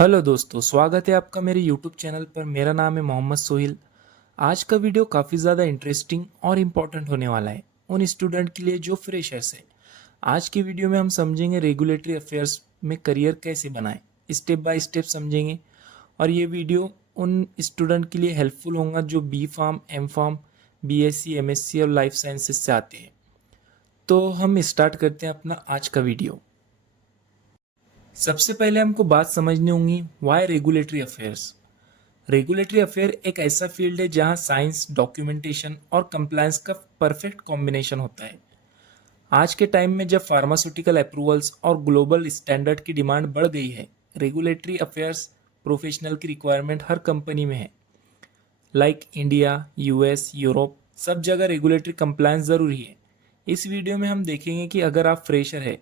Hello दोस्तों, स्वागत है आपका मेरे यूट्यूब चैनल पर। मेरा नाम है मोहम्मद सोहिल। आज का वीडियो काफ़ी ज़्यादा इंटरेस्टिंग और इम्पोर्टेंट होने वाला है उन स्टूडेंट के लिए जो फ्रेशर्स है। आज की वीडियो में हम समझेंगे रेगुलेटरी अफेयर्स में करियर कैसे बनाएं, स्टेप बाय स्टेप समझेंगे। और ये वीडियो उन स्टूडेंट के लिए हेल्पफुल होगा जो B pharm, M pharm, BSc, MSc और लाइफ साइंसेज से आते हैं। तो हम स्टार्ट करते हैं अपना आज का वीडियो। सबसे पहले हमको बात समझनी होगी, why regulatory affairs. Regulatory affair एक ऐसा फील्ड है जहां साइंस, डॉक्यूमेंटेशन और कंप्लायंस का परफेक्ट कॉम्बिनेशन होता है। आज के टाइम में जब फार्मास्यूटिकल अप्रूवल्स और ग्लोबल स्टैंडर्ड की डिमांड बढ़ गई है, रेगुलेटरी अफेयर्स प्रोफेशनल की रिक्वायरमेंट हर कंपनी में है। लाइक इंडिया, यूएस, यूरोप, सब जगह रेगुलेटरी कंप्लायंस ज़रूरी है। इस वीडियो में हम देखेंगे कि अगर आप फ्रेशर है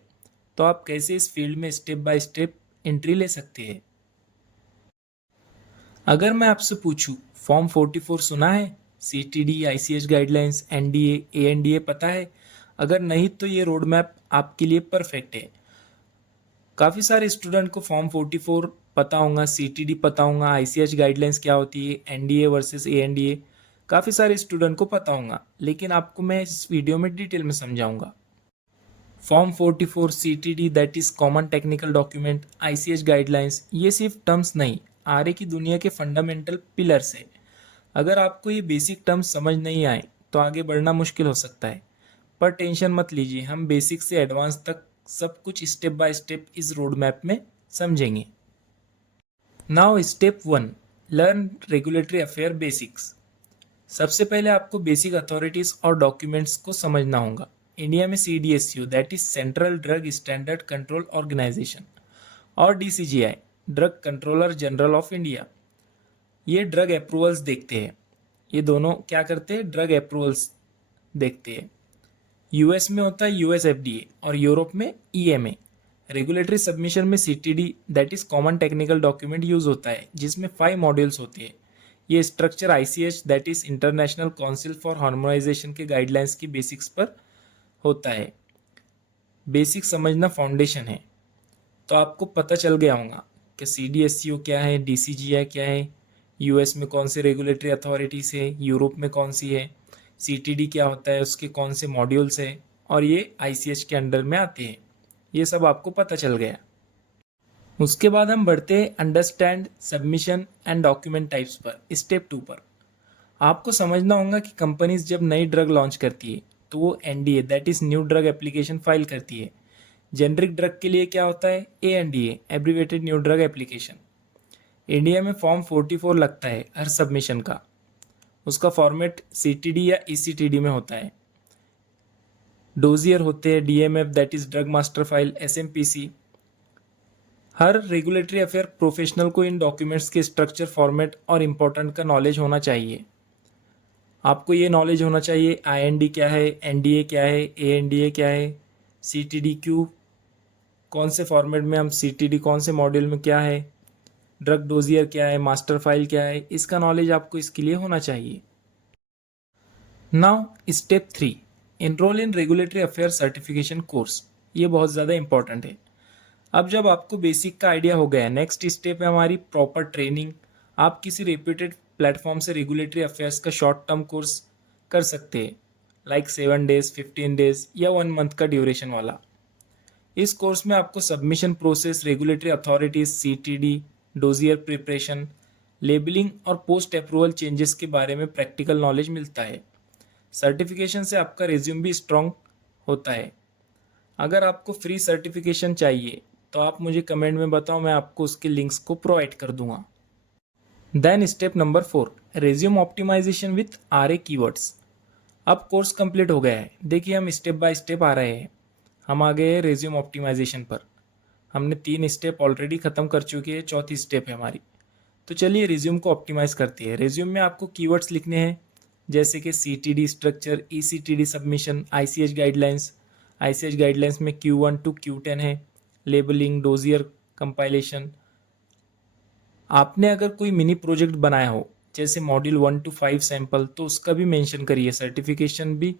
तो आप कैसे इस फील्ड में स्टेप बाय स्टेप एंट्री ले सकते हैं। अगर मैं आपसे पूछूं, फॉर्म 44 सुना है? सीटीडी, आईसीएच गाइडलाइंस, एनडीए, एएनडीए पता है? अगर नहीं तो ये रोड मैप आपके लिए परफेक्ट है। काफ़ी सारे स्टूडेंट को फॉर्म 44 पता होगा, सीटीडी पता होगा, आईसीएच गाइडलाइंस क्या होती है, एनडीए वर्सेस एएनडीए काफ़ी सारे स्टूडेंट को पता होगा, लेकिन आपको मैं इस वीडियो में डिटेल में समझाऊंगा। Form 44, CTD that is common technical document, ICH guidelines, ये सिर्फ टर्म्स नहीं, आरए की दुनिया के फंडामेंटल पिलर्स है। अगर आपको ये बेसिक टर्म्स समझ नहीं आए तो आगे बढ़ना मुश्किल हो सकता है। पर टेंशन मत लीजिए, हम बेसिक से एडवांस तक सब कुछ स्टेप बाय स्टेप इस रोड मैप में समझेंगे। Now step 1, learn regulatory affair basics. सबसे पहले आपको बेसिक अथॉरिटीज और डॉक्यूमेंट्स को समझना होगा। इंडिया में CDSU that is central drug standard control organisation और DCGI drug controller general of India, ये ड्रग अप्रूवल्स देखते हैं। ये दोनों क्या करते हैं? ड्रग अप्रूवल्स देखते हैं। यूएस में होता है यूएस एफडीए और यूरोप में ईएमए। रेगुलेटरी सबमिशन में CTD that is common technical document use होता है, जिसमें 5 मॉड्यूल्स होते हैं। ये structure ICH that is international council for harmonisation के गाइडलाइंस की बेसिक्स पर होता है। बेसिक समझना फाउंडेशन है। तो आपको पता चल गया होगा कि सीडीएसयू क्या है, डीसीजीआई क्या है, यूएस में कौन से रेगुलेटरी अथॉरिटीज़ है, यूरोप में कौन सी है, सीटीडी क्या होता है, उसके कौन से मॉड्यूल्स है, और ये आईसीएच के अंडर में आते हैं। ये सब आपको पता चल गया। उसके बाद हम बढ़ते हैं understand submission and document types पर, स्टेप 2 पर। आपको समझना होगा कि कंपनीज जब नई ड्रग लॉन्च करती है तो वो NDA that is new drug application file करती है। जेनरिक ड्रग के लिए क्या होता है? ANDA, abbreviated new drug application. India में फॉर्म 44 लगता है हर सबमिशन का। उसका फॉर्मेट सीटीडी या ईसीटीडी में होता है। डोजियर होते हैं, DMF that is drug master file, SMPC. हर रेगुलेटरी अफेयर प्रोफेशनल को इन डॉक्यूमेंट्स के स्ट्रक्चर, फॉर्मेट और इंपॉर्टेंट का नॉलेज होना चाहिए। आपको ये नॉलेज होना चाहिए आईएनडी क्या है, एनडीए क्या है, एएनडीए क्या है, सीटीडी क्यू कौन से फॉर्मेट में, हम सीटीडी कौन से मॉड्यूल में क्या है, ड्रग डोजियर क्या है, मास्टर फाइल क्या है, इसका नॉलेज आपको इसके लिए होना चाहिए। नाउ स्टेप 3, एनरोल इन रेगुलेटरी अफेयर सर्टिफिकेशन कोर्स। ये बहुत ज़्यादा इंपॉर्टेंट है। अब जब आपको बेसिक का आइडिया हो गया, नेक्स्ट स्टेप है हमारी प्रॉपर ट्रेनिंग। आप किसी रेप्यूटेड प्लेटफॉर्म से रेगुलेटरी अफेयर्स का शॉर्ट टर्म कोर्स कर सकते हैं, लाइक 7 डेज, 15 डेज या 1 मंथ का ड्यूरेशन वाला। इस कोर्स में आपको submission process, regulatory authorities, CTD, dossier preparation, labelling और पोस्ट अप्रूवल चेंजेस के बारे में प्रैक्टिकल नॉलेज मिलता है। सर्टिफिकेशन से आपका रिज्यूम भी स्ट्रॉन्ग होता है। अगर आपको फ्री सर्टिफिकेशन चाहिए तो आप मुझे कमेंट में बताओ, मैं आपको उसके लिंक्स को प्रोवाइड कर दूंगा। Then step number 4, resume optimisation with RA keywords. अब कोर्स कंप्लीट हो गया है। देखिए हम स्टेप बाय स्टेप आ रहे हैं। हम आ गए रेज्यूम ऑप्टिमाइजेशन पर। हमने 3 स्टेप ऑलरेडी ख़त्म कर चुके हैं, चौथी स्टेप है हमारी। तो चलिए रिज्यूम को ऑप्टिमाइज़ करते हैं। रिज्यूम में आपको कीवर्ड्स लिखने हैं, जैसे कि CTD structure, eCTD submission, ICH guidelines. ICH guidelines में Q1 टू Q10 है, लेबलिंग, डोजियर कंपाइलेशन। आपने अगर कोई मिनी प्रोजेक्ट बनाया हो, जैसे मॉड्यूल 1 टू 5 सैंपल, तो उसका भी मेंशन करिए, सर्टिफिकेशन भी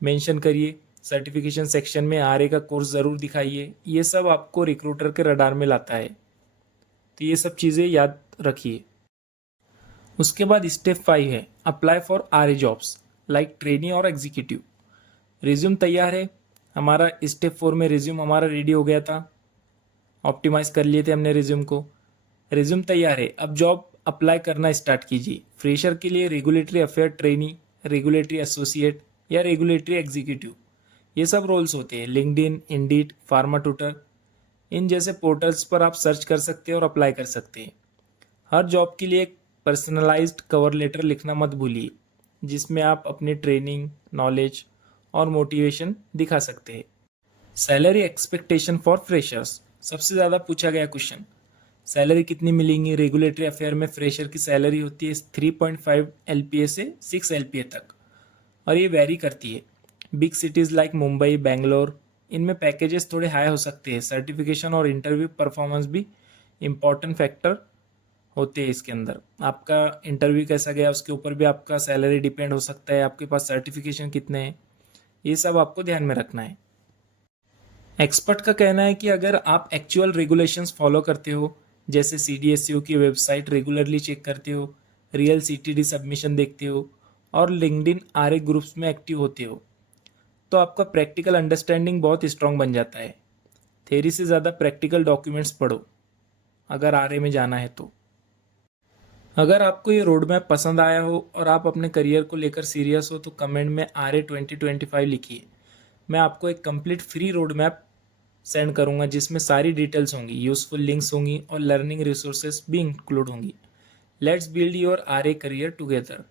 मेंशन करिए। सर्टिफिकेशन सेक्शन में आरए का कोर्स ज़रूर दिखाइए। ये सब आपको रिक्रूटर के रडार में लाता है। तो ये सब चीज़ें याद रखिए। उसके बाद स्टेप 5 है apply for R A jobs like trainee और एग्जीक्यूटिव। रिज्यूम तैयार है हमारा, स्टेप 4 में रिज्यूम हमारा रेडी हो गया था, ऑप्टिमाइज कर लिए थे हमने रिज्यूम को। रिज्यूम तैयार है, अब जॉब अप्लाई करना स्टार्ट कीजिए। फ्रेशर के लिए regulatory affair trainee, regulatory associate या रेगुलेटरी एग्जीक्यूटिव, ये सब रोल्स होते हैं। लिंक्डइन, इंडीड, फार्मा ट्यूटर, इन जैसे पोर्टल्स पर आप सर्च कर सकते हैं और अप्लाई कर सकते हैं। हर जॉब के लिए एक पर्सनलाइज्ड कवर लेटर लिखना मत भूलिए, जिसमें आप अपनी ट्रेनिंग, नॉलेज और मोटिवेशन दिखा सकते हैं। सैलरी एक्सपेक्टेशन फॉर फ्रेशर्स, सबसे ज़्यादा पूछा गया क्वेश्चन। सैलरी कितनी मिलेंगी? रेगुलेटरी अफेयर में फ्रेशर की सैलरी होती है 3.5 LPA से 6 LPA तक, और ये वेरी करती है। Big cities like Mumbai, Bangalore, इनमें पैकेजेस थोड़े हाई हो सकते हैं। सर्टिफिकेशन और इंटरव्यू परफॉर्मेंस भी इम्पॉर्टेंट फैक्टर होते हैं इसके अंदर। आपका इंटरव्यू कैसा गया उसके ऊपर भी आपका सैलरी डिपेंड हो सकता है, आपके पास सर्टिफिकेशन कितने हैं, ये सब आपको ध्यान में रखना है। एक्सपर्ट का कहना है कि अगर आप एक्चुअल रेगुलेशंस फॉलो करते हो, जैसे CDSU की वेबसाइट रेगुलरली चेक करते हो, रियल CTD सबमिशन देखते हो और लिंक्डइन RA ग्रुप्स में एक्टिव होते हो, तो आपका प्रैक्टिकल अंडरस्टैंडिंग बहुत स्ट्रांग बन जाता है। थ्योरी से ज़्यादा प्रैक्टिकल डॉक्यूमेंट्स पढ़ो अगर RA में जाना है तो। अगर आपको ये रोड मैप पसंद आया हो और आप अपने करियर को लेकर सीरियस हो तो कमेंट में RA 2025 लिखिए। मैं आपको एक complete free road map send करूंगा जिसमें सारी डिटेल्स होंगी, यूजफुल लिंक्स होंगी और लर्निंग रिसोर्सेज भी इंक्लूड होंगी। Let's build your RA career together.